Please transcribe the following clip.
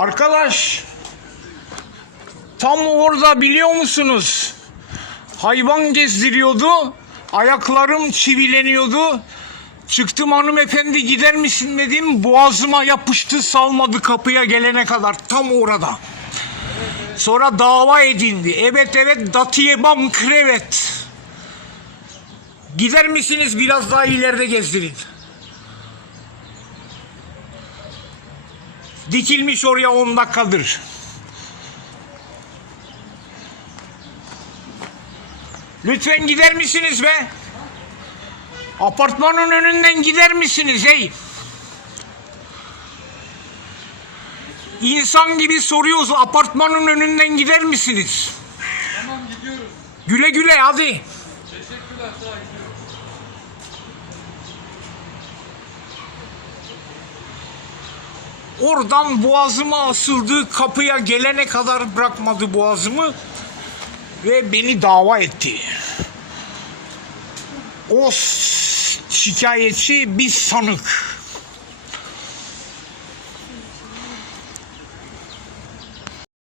Arkadaş tam orada biliyor musunuz? Hayvan gezdiriyordu. Ayaklarım çivileniyordu. Çıktım hanımefendi gider misin dedim. Boğazıma yapıştı salmadı kapıya gelene kadar. Tam orada. Sonra dava edindi. Evet evet datiyebam krevet. Gider misiniz biraz daha ileride gezdirin. Dikilmiş oraya 10 dakikadır. Lütfen gider misiniz be? Apartmanın önünden gider misiniz hey? İnsan gibi soruyoruz apartmanın önünden gider misiniz? Tamam gidiyoruz. Güle güle hadi. Teşekkürler sağ gidiyoruz. Oradan boğazıma asıldı kapıya gelene kadar bırakmadı boğazımı ve beni dava etti. O şikayetçi biz sanık.